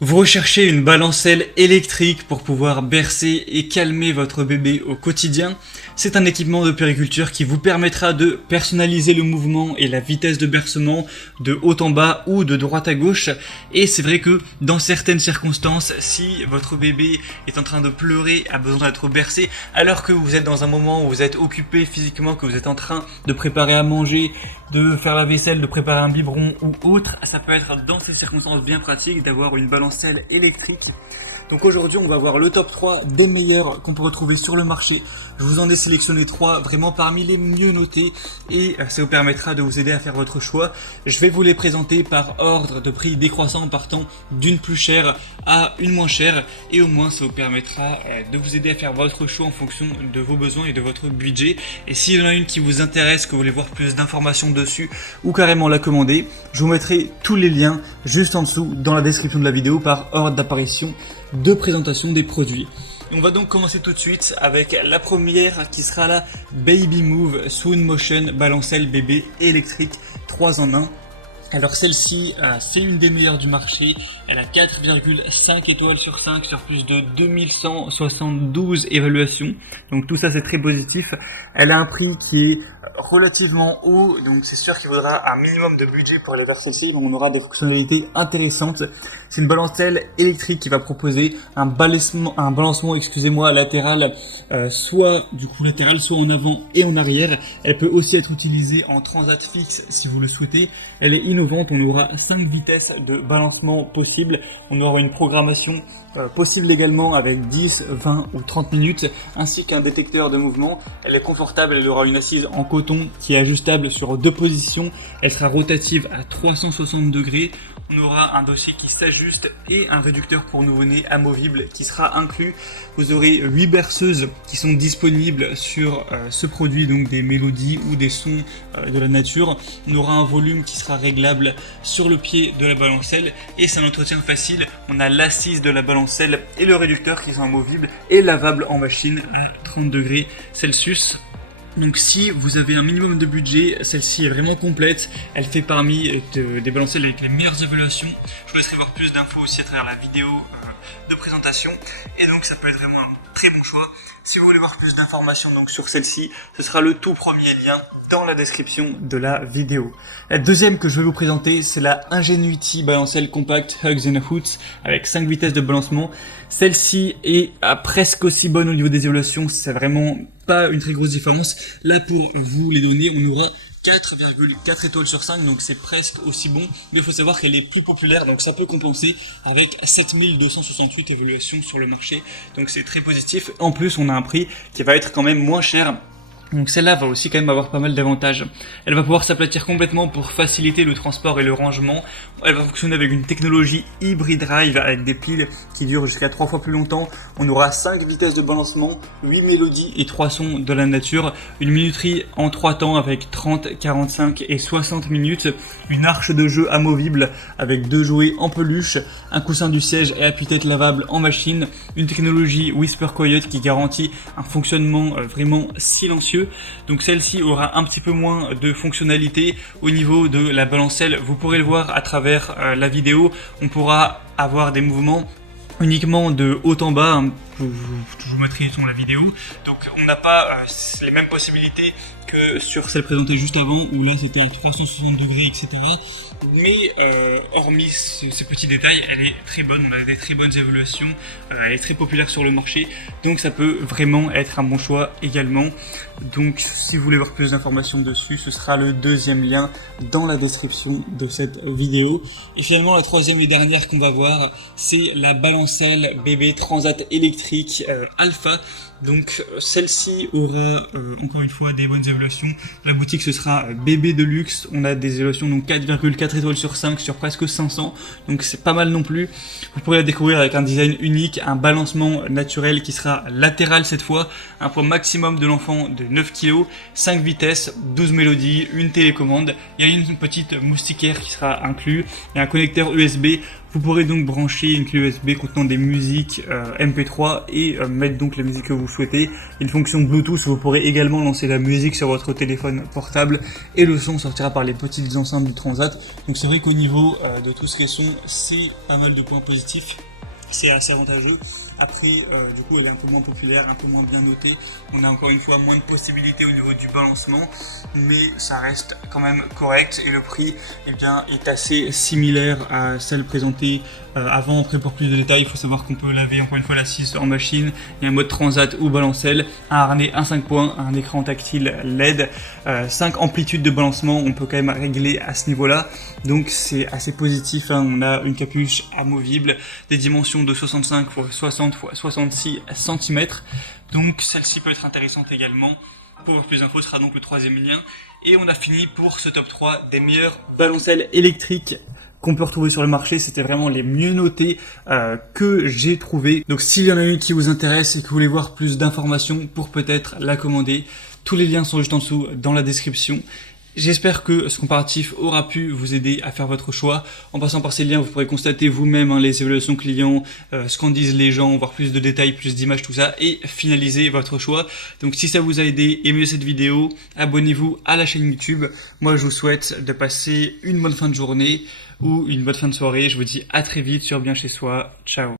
Vous recherchez une balancelle électrique pour pouvoir bercer et calmer votre bébé au quotidien. C'est un équipement de puériculture qui vous permettra de personnaliser le mouvement et la vitesse de bercement de haut en bas ou de droite à gauche. Et c'est vrai que dans certaines circonstances, si votre bébé est en train de pleurer, a besoin d'être bercé, alors que vous êtes dans un moment où vous êtes occupé physiquement, que vous êtes en train de préparer à manger, de faire la vaisselle, de préparer un biberon ou autre, ça peut être dans ces circonstances bien pratiques d'avoir une balancelle électrique. Donc aujourd'hui on va voir le top 3 des meilleurs qu'on peut retrouver sur le marché. Je vous en ai sélectionné 3 vraiment parmi les mieux notés et ça vous permettra de vous aider à faire votre choix. Je vais vous les présenter par ordre de prix décroissant en partant d'une plus chère à une moins chère et au moins ça vous permettra de vous aider à faire votre choix en fonction de vos besoins et de votre budget. Et s'il y en a une qui vous intéresse, que vous voulez voir plus d'informations dessus ou carrément la commander, je vous mettrai tous les liens juste en dessous dans la description de la vidéo par ordre d'apparition de présentation des produits. Et on va donc commencer tout de suite avec la première qui sera la Baby Move Swoon Motion Balancelle bébé électrique 3 en 1. Alors celle-ci, c'est une des meilleures du marché. Elle a 4,5 étoiles sur 5 sur plus de 2172 évaluations. Donc tout ça c'est très positif. Elle a un prix qui est relativement haut, donc c'est sûr qu'il faudra un minimum de budget pour aller vers celle-ci, mais on aura des fonctionnalités intéressantes. C'est une balancelle électrique qui va proposer un balancement latéral, soit du coup latéral, soit en avant et en arrière. Elle peut aussi être utilisée en transat fixe si vous le souhaitez. Elle est innovante, on aura 5 vitesses de balancement possibles. On aura une programmation possible également avec 10, 20 ou 30 minutes, ainsi qu'un détecteur de mouvement. Elle est confortable, elle aura une assise en coton qui est ajustable sur 2 positions. Elle sera rotative à 360 degrés. On aura un dossier qui s'ajuste et un réducteur pour nouveau-né amovible qui sera inclus. Vous aurez 8 berceuses qui sont disponibles sur ce produit, donc des mélodies ou des sons de la nature. On aura un volume qui sera réglable sur le pied de la balancelle et c'est un entretien facile. On a l'assise de la balancelle et le réducteur qui sont amovibles et lavables en machine à 30 degrés Celsius. Donc si vous avez un minimum de budget, celle-ci est vraiment complète. Elle fait parmi des balancelles avec les meilleures évaluations. Je vous laisserai voir plus d'infos aussi à travers la vidéo de présentation. Et donc ça peut être vraiment un très bon choix. Si vous voulez voir plus d'informations donc sur celle-ci, ce sera le tout premier lien dans la description de la vidéo. La deuxième que je vais vous présenter, c'est la Ingenuity Balancelle Compact Hugs and Hoots avec 5 vitesses de balancement. Celle-ci est presque aussi bonne au niveau des évaluations, c'est vraiment pas une très grosse différence. Là pour vous les donner, on aura 4,4 étoiles sur 5, donc c'est presque aussi bon, mais il faut savoir qu'elle est plus populaire, donc ça peut compenser avec 7268 évaluations sur le marché, donc c'est très positif. En plus, on a un prix qui va être quand même moins cher. Donc celle-là va aussi quand même avoir pas mal d'avantages. Elle va pouvoir s'aplatir complètement pour faciliter le transport et le rangement. Elle va fonctionner avec une technologie Hybrid Drive avec des piles qui durent jusqu'à 3 fois plus longtemps. On aura 5 vitesses de balancement, 8 mélodies et 3 sons de la nature. Une minuterie en 3 temps avec 30, 45 et 60 minutes. Une arche de jeu amovible avec 2 jouets en peluche. Un coussin du siège et appuie-tête lavable en machine. Une technologie Whisper Quiet qui garantit un fonctionnement vraiment silencieux. Donc celle-ci aura un petit peu moins de fonctionnalité au niveau de la balancelle. Vous pourrez le voir à travers la vidéo. On pourra avoir des mouvements uniquement de haut en bas. Je vous mettrai sur la vidéo. Donc on n'a pas les mêmes possibilités que sur celle présentée juste avant où là c'était à 360 degrés, etc. Mais hormis ces petits détails, elle est très bonne, on a des très bonnes évaluations, elle est très populaire sur le marché, donc ça peut vraiment être un bon choix également. Donc si vous voulez voir plus d'informations dessus, ce sera le deuxième lien dans la description de cette vidéo. Et finalement la troisième et dernière qu'on va voir, c'est la balancelle bébé transat électrique Alpha. Donc celle-ci aura encore une fois des bonnes évaluations. La boutique ce sera bébé de luxe. On a des évaluations donc 4,4 étoiles sur 5 sur presque 500. Donc c'est pas mal non plus. Vous pourrez la découvrir avec un design unique, un balancement naturel qui sera latéral cette fois, un poids maximum de l'enfant de 9 kg, 5 vitesses, 12 mélodies, une télécommande. Il y a une petite moustiquaire qui sera inclus. Il y a un connecteur USB Vous pourrez donc brancher une clé USB contenant des musiques MP3 et mettre donc la musique que vous souhaitez. Une fonction Bluetooth, vous pourrez également lancer la musique sur votre téléphone portable et le son sortira par les petites enceintes du Transat. Donc c'est vrai qu'au niveau de tout ce qui est son, c'est pas mal de points positifs. C'est assez avantageux. Après, du coup, elle est un peu moins populaire, un peu moins bien notée. On a encore une fois moins de possibilités au niveau du balancement, mais ça reste quand même correct. Et le prix, eh bien, est assez similaire à celle présentée avant. Après, pour plus de détails, il faut savoir qu'on peut laver encore une fois l'assise en machine. Il y a un mode transat ou balancelle, un harnais 1.5 points, un écran tactile LED, 5 amplitudes de balancement. On peut quand même régler à ce niveau-là. Donc, c'est assez positif. Hein. On a une capuche amovible, des dimensions de 65 x 60 x 66 cm. Donc celle-ci peut être intéressante également. Pour voir plus d'infos, ce sera donc le troisième lien. Et on a fini pour ce top 3 des meilleures balancelles électriques qu'on peut retrouver sur le marché. C'était vraiment les mieux notés que j'ai trouvé. Donc s'il y en a une qui vous intéresse et que vous voulez voir plus d'informations pour peut-être la commander, tous les liens sont juste en dessous dans la description. J'espère que ce comparatif aura pu vous aider à faire votre choix. En passant par ces liens, vous pourrez constater vous-même les évaluations clients, ce qu'en disent les gens, voir plus de détails, plus d'images, tout ça, et finaliser votre choix. Donc si ça vous a aidé, aimez cette vidéo, abonnez-vous à la chaîne YouTube. Moi, je vous souhaite de passer une bonne fin de journée ou une bonne fin de soirée. Je vous dis à très vite sur Bien Chez Soi. Ciao.